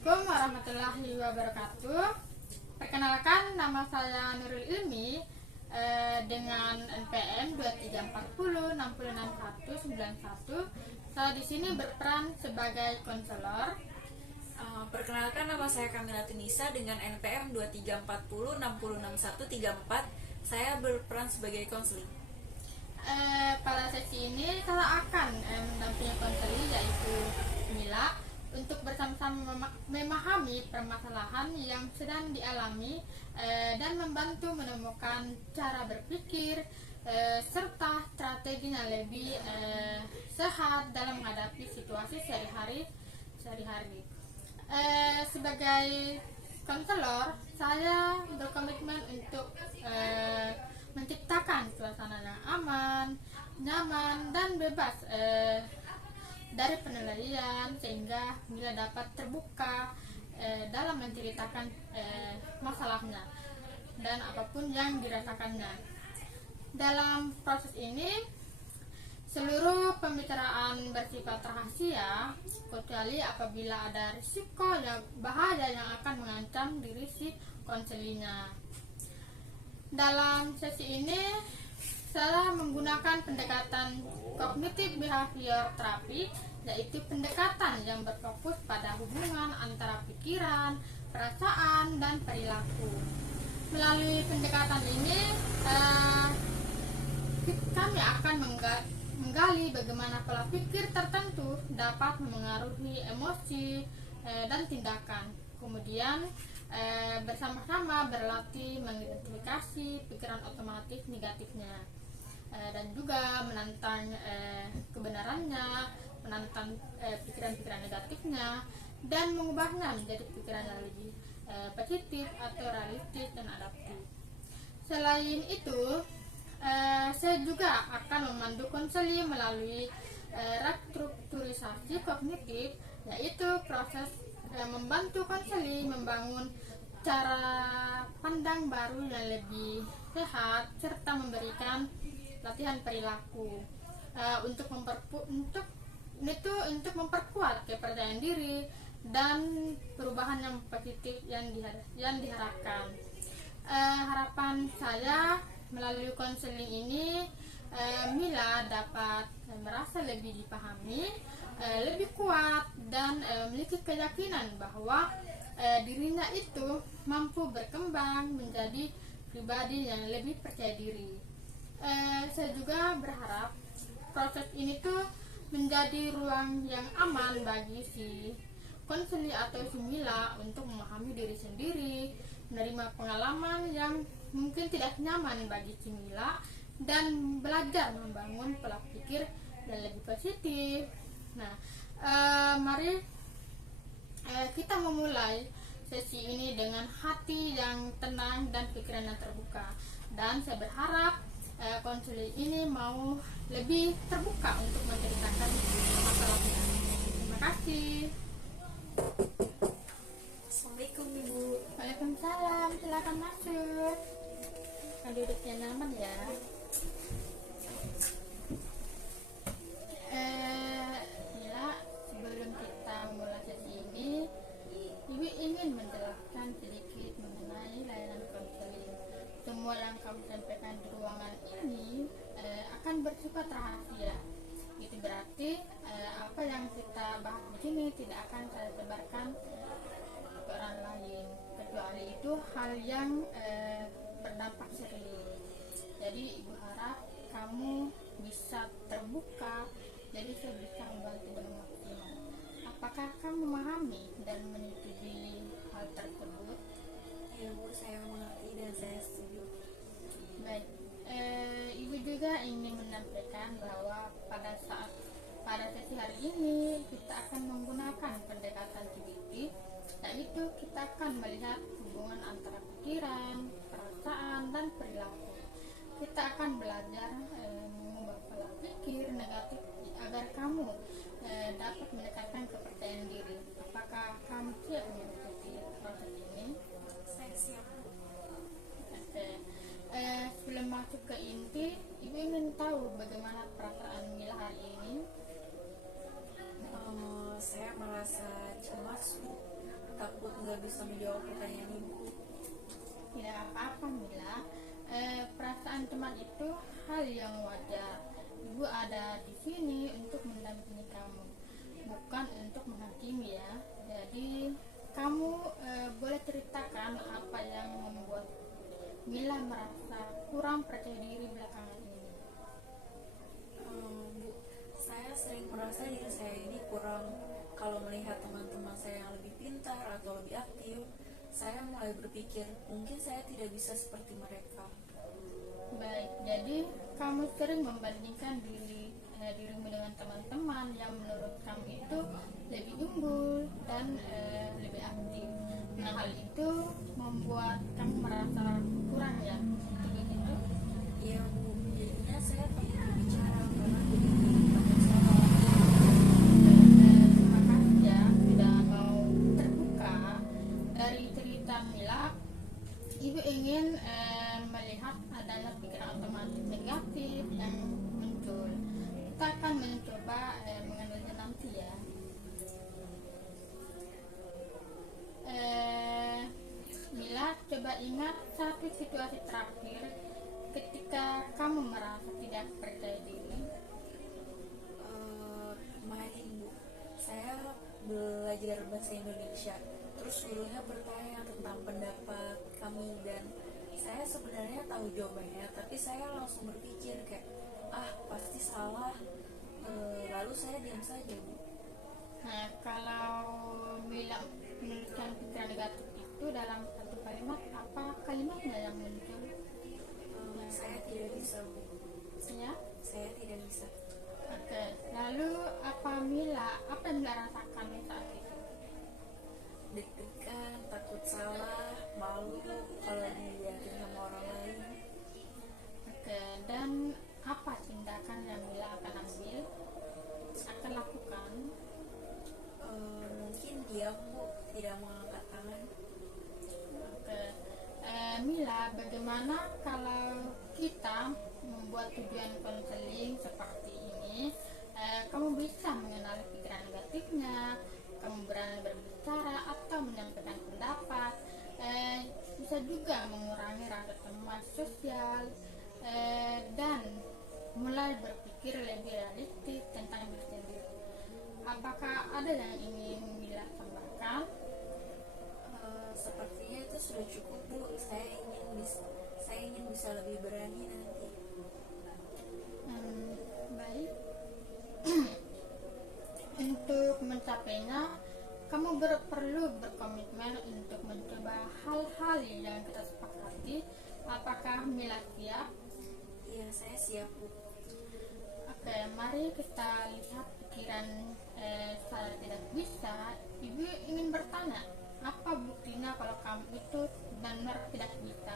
Assalamualaikum warahmatullahi wabarakatuh. Perkenalkan, nama saya Nurul Ilmi dengan NPM 2340 Saya di sini berperan sebagai konselor. Perkenalkan, nama saya Kamila Tunisa dengan NPM 2340 Saya berperan sebagai konseling. Pada sesi ini saya akan mendampingi konseling yaitu Mila untuk bersama-sama memahami permasalahan yang sedang dialami dan membantu menemukan cara berpikir serta strateginya lebih sehat dalam menghadapi situasi sehari-hari. Sebagai konselor, saya berkomitmen untuk menciptakan suasana yang aman, nyaman, dan bebas dari penilaian, sehingga Mila dapat terbuka dalam menceritakan masalahnya dan apapun yang dirasakannya. Dalam proses ini, seluruh pembicaraan bersifat rahasia, kecuali apabila ada risiko yang bahaya yang akan mengancam diri si konselingnya. Dalam sesi ini, saya menggunakan pendekatan kognitif behavior terapi, yaitu pendekatan yang berfokus pada hubungan antara pikiran, perasaan, dan perilaku. Melalui pendekatan ini, kami akan menggali bagaimana pola pikir tertentu dapat memengaruhi emosi dan tindakan. Kemudian bersama-sama berlatih mengidentifikasi pikiran otomatis negatifnya dan juga menantang kebenarannya, menantang pikiran-pikiran negatifnya, dan mengubahnya menjadi pikiran yang lebih positif atau realistis dan adaptif. Selain itu, saya juga akan memandu konseling melalui restrukturisasi kognitif, yaitu proses membantu konseling membangun cara pandang baru yang lebih sehat serta memberikan latihan perilaku untuk memperkuat kepercayaan diri dan perubahan yang positif yang diharapkan. Harapan saya melalui konseling ini, Mila dapat merasa lebih dipahami, lebih kuat, dan memiliki keyakinan bahwa dirinya itu mampu berkembang menjadi pribadi yang lebih percaya diri. Saya juga berharap proses ini tuh menjadi ruang yang aman bagi si konseling atau si Mila untuk memahami diri sendiri, menerima pengalaman yang mungkin tidak nyaman bagi si Mila, dan belajar membangun pola pikir yang lebih positif. Nah, mari kita memulai sesi ini dengan hati yang tenang dan pikiran yang terbuka. Dan saya berharap konseling ini mau lebih terbuka untuk menceritakan masalahnya. Terima kasih. Assalamualaikum Ibu. Waalaikumsalam, silakan masuk. Duduknya nyaman ya. Ya, sebelum kita mulai sesi ini, Ibu ingin menjelaskan sedikit mengenai layanan konseling. Semua yang kamu sampaikan di ruangan ini akan bersifat rahasia. Itu berarti apa yang kita bahas di sini tidak akan saya sebarkan ke orang lain, kecuali itu hal yang berdampak serius. Jadi Ibu harap kamu bisa terbuka, jadi saya bisa membantu dengan maksimal. Apakah kamu memahami dan menyetujui hal tersebut? Ya Bu, saya mengerti dan saya setuju. Baik, Ibu juga ingin menyampaikan bahwa pada sesi hari ini kita akan menggunakan pendekatan CBT, yaitu kita akan melihat hubungan antara pikiran, perasaan, dan perilaku. Kita akan belajar mengubah pola pikir negatif agar kamu dapat meningkatkan kepercayaan diri. Apakah kamu siap mengikuti proses ini? Saya siap. Oke. Sebelum masuk ke inti, Ibu ingin tahu bagaimana perasaan Mila hari ini? Saya merasa cemas takut nggak bisa menjawab pertanyaan ibu. Tidak apa-apa Mila. Perasaan teman itu hal yang wajar. Ibu ada di sini untuk mendampingi kamu, bukan untuk menghakimi ya. Jadi kamu boleh ceritakan apa yang membuat Mila merasa kurang percaya diri belakangan ini. Bu, saya sering merasa diri saya ini kurang. Kalau melihat teman-teman saya yang lebih pintar atau lebih aktif, saya mulai berpikir mungkin saya tidak bisa seperti mereka. Baik, jadi kamu sering membandingkan dirimu dengan teman-teman yang menurut kamu itu lebih unggul dan lebih aktif. Nah, hal itu membuat kamu merasa kurang ya, begitu? Iya Bu, jadinya saya takut berbicara karena takut salah. Terima kasih ya sudah mau terbuka. Dari cerita Mila, Ibu ingin melihat adanya pikiran otomatis negatif yang muncul. Kita akan mencoba mengenalnya nanti ya. Mila, coba ingat satu situasi terakhir ketika kamu merasa tidak percaya diri. Kemarin Bu, saya belajar bahasa Indonesia. Terus gurunya bertanya tentang pendapat kami dan saya sebenarnya tahu jawabannya, tapi saya langsung berpikir kayak pasti salah. Lalu saya diam saja Bu. Nah, kalau Mila menuliskan pikiran negatif itu dalam satu kalimat, apa kalimatnya yang muncul? Saya tidak bisa Bu. Ya, Saya tidak bisa. oke. Lalu apa yang Mila rasakan saat itu? Deg-degan, takut salah, malu kalau dilihatin sama orang lain. Oke, dan apa tindakan yang Mila akan lakukan? Mungkin diam Bu, tidak mengangkat tangan. Oke. Mila, bagaimana kalau kita membuat tujuan konseling seperti ini? Kamu bisa mengenali pikiran negatifnya, kamu berani berbicara atau menyampaikan pendapat, bisa juga mengurangi rasa cemas sosial, dan mulai berpikir lebih realistis tentang diri sendiri. Apakah ada yang ingin Mila tambahkan? Sepertinya itu sudah cukup Bu. Saya ingin bisa lebih berani nanti. Baik. Untuk mencapainya, kamu perlu berkomitmen untuk mencoba hal-hal yang kita sepakati. Apakah Mila siap? Iya, saya siap Bu. Oke, mari kita lihat pikiran saya tidak bisa. Ibu ingin bertanya, apa buktinya kalau kamu itu benar tidak bisa?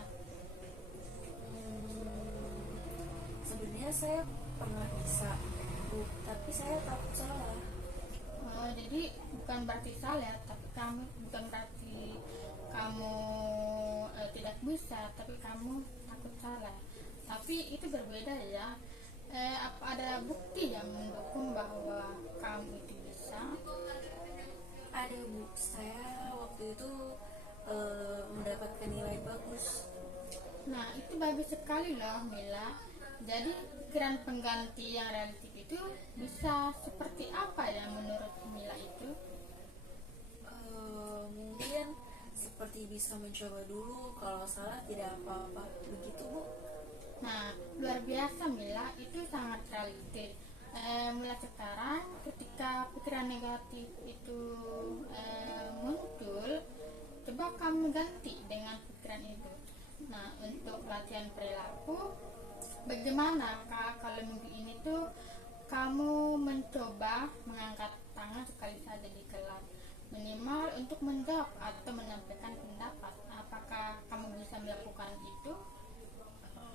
Sebenarnya saya pernah bisa Bu, tapi saya takut salah. Jadi bukan berarti salah, tapi bukan berarti kamu tidak bisa, tapi kamu takut salah. Tapi itu berbeda ya. Apa ada bukti yang mendukung bahwa kamu itu bisa? Ada Bu, saya waktu itu mendapatkan nilai bagus. Nah, itu bagus sekali loh Mila. Jadi pikiran pengganti yang realistis itu bisa seperti apa ya menurut Mila itu? Mungkin seperti bisa mencoba dulu, kalau salah tidak apa-apa, begitu Bu. Nah, luar biasa Mila, itu sangat realistis. Mulai sekarang ketika pikiran negatif itu muncul, coba kamu ganti dengan pikiran itu. Nah, untuk latihan perilaku, bagaimana Kak kalau minggu ini tuh kamu mencoba mengangkat tangan sekali saja di kelas, minimal untuk menjawab atau menyampaikan pendapat? Apakah kamu bisa melakukan itu?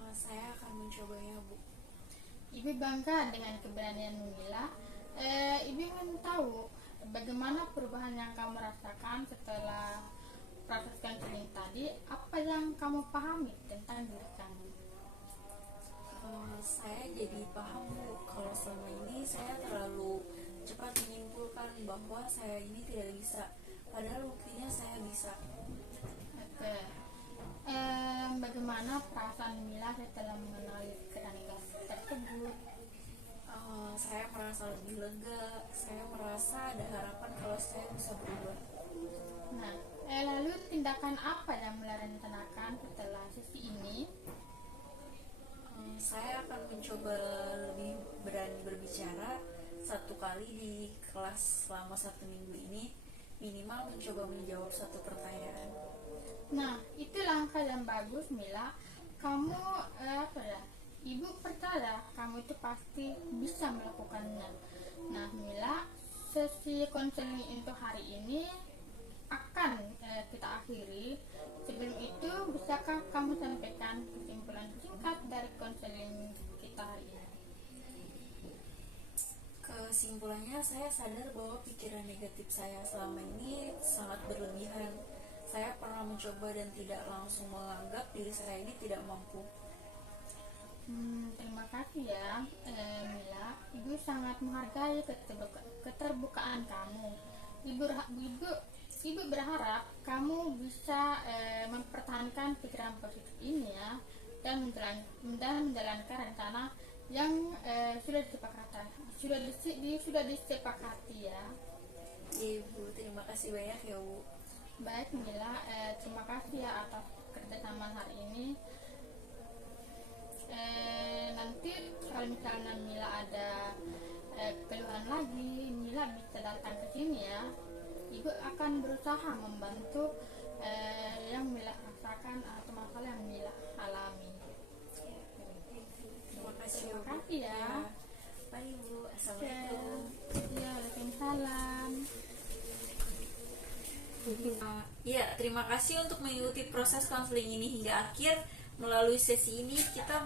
Saya akan mencobanya Bu. Ibu bangga dengan keberanian Mila. Ibu ingin tahu bagaimana perubahan yang kamu rasakan setelah proses counseling tadi. Apa yang kamu pahami tentang diri kamu? Saya jadi paham Bu, kalau selama ini saya terlalu cepat menyimpulkan bahwa saya ini tidak bisa padahal buktinya saya bisa. Oke. Bagaimana perasaan Mila setelah mengenali keterangan tersebut? Saya merasa lebih lega, saya merasa ada harapan kalau saya bisa berubah. Nah, lalu tindakan apa yang Mila rencanakan setelah sesi ini? Saya akan mencoba lebih berani berbicara 1 kali di kelas selama 1 minggu ini, minimal mencoba menjawab 1 pertanyaan. Nah, itu langkah yang bagus, Mila. Kamu Ibu percaya kamu itu pasti bisa melakukannya. Nah, Mila, sesi konseling untuk hari ini akan kita akhiri. Sebelum itu, bisakah kamu sampaikan kesimpulan singkat dari konseling kita hari ini? Kesimpulannya, saya sadar bahwa pikiran negatif saya selama ini sangat berlebihan. Saya pernah mencoba dan tidak langsung menganggap diri saya ini tidak mampu. Terima kasih ya, Mila. Ibu sangat menghargai keterbukaan kamu. Ibu berharap kamu bisa mempertahankan pikiran positif ini ya, dan menjalankan rencana yang sudah disepakati ya. Ibu, terima kasih banyak ya, Bu. Baik Mila, terima kasih ya atas kerjasama hari ini. Nanti kalau misalnya Mila ada keluhan lagi, Mila bisa datang ke sini ya. Ibu akan berusaha membantu yang Mila rasakan atau masalah yang Mila alami. Terima kasih, Terima Bu. kasih ya. Bye, Bu. Assalamualaikum. Ya, waalaikumsalam. Ya, terima kasih untuk mengikuti proses konseling ini hingga akhir. Melalui sesi ini kita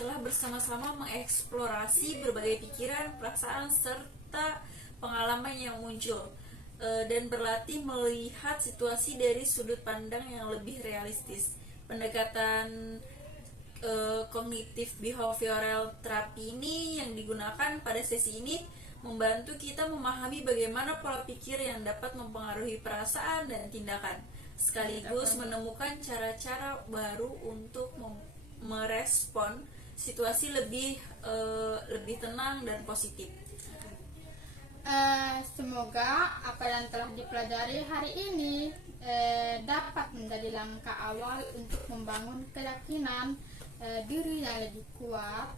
telah bersama-sama mengeksplorasi berbagai pikiran, perasaan, serta pengalaman yang muncul, dan berlatih melihat situasi dari sudut pandang yang lebih realistis. Pendekatan kognitif behavioral terapi ini yang digunakan pada sesi ini membantu kita memahami bagaimana pola pikir yang dapat mempengaruhi perasaan dan tindakan, sekaligus menemukan cara-cara baru untuk merespon situasi lebih tenang dan positif. Semoga apa yang telah dipelajari hari ini dapat menjadi langkah awal untuk membangun keyakinan diri yang lebih kuat,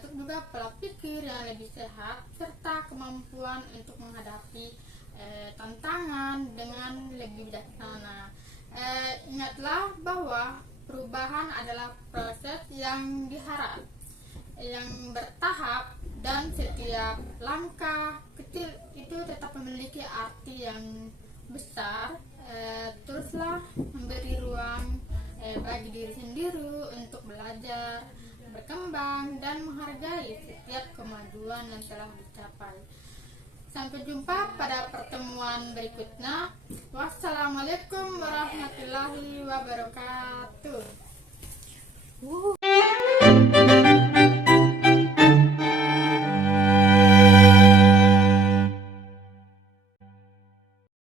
untuk juga pola pikir yang lebih sehat, serta kemampuan untuk menghadapi tantangan dengan lebih bijaksana. Ingatlah bahwa perubahan adalah proses yang yang bertahap, dan setiap langkah kecil itu tetap memiliki arti yang besar. Teruslah memberi ruang bagi diri sendiri untuk belajar, berkembang, dan menghargai setiap kemajuan yang telah dicapai. Sampai jumpa pada pertemuan berikutnya. Wassalamualaikum warahmatullahi wabarakatuh.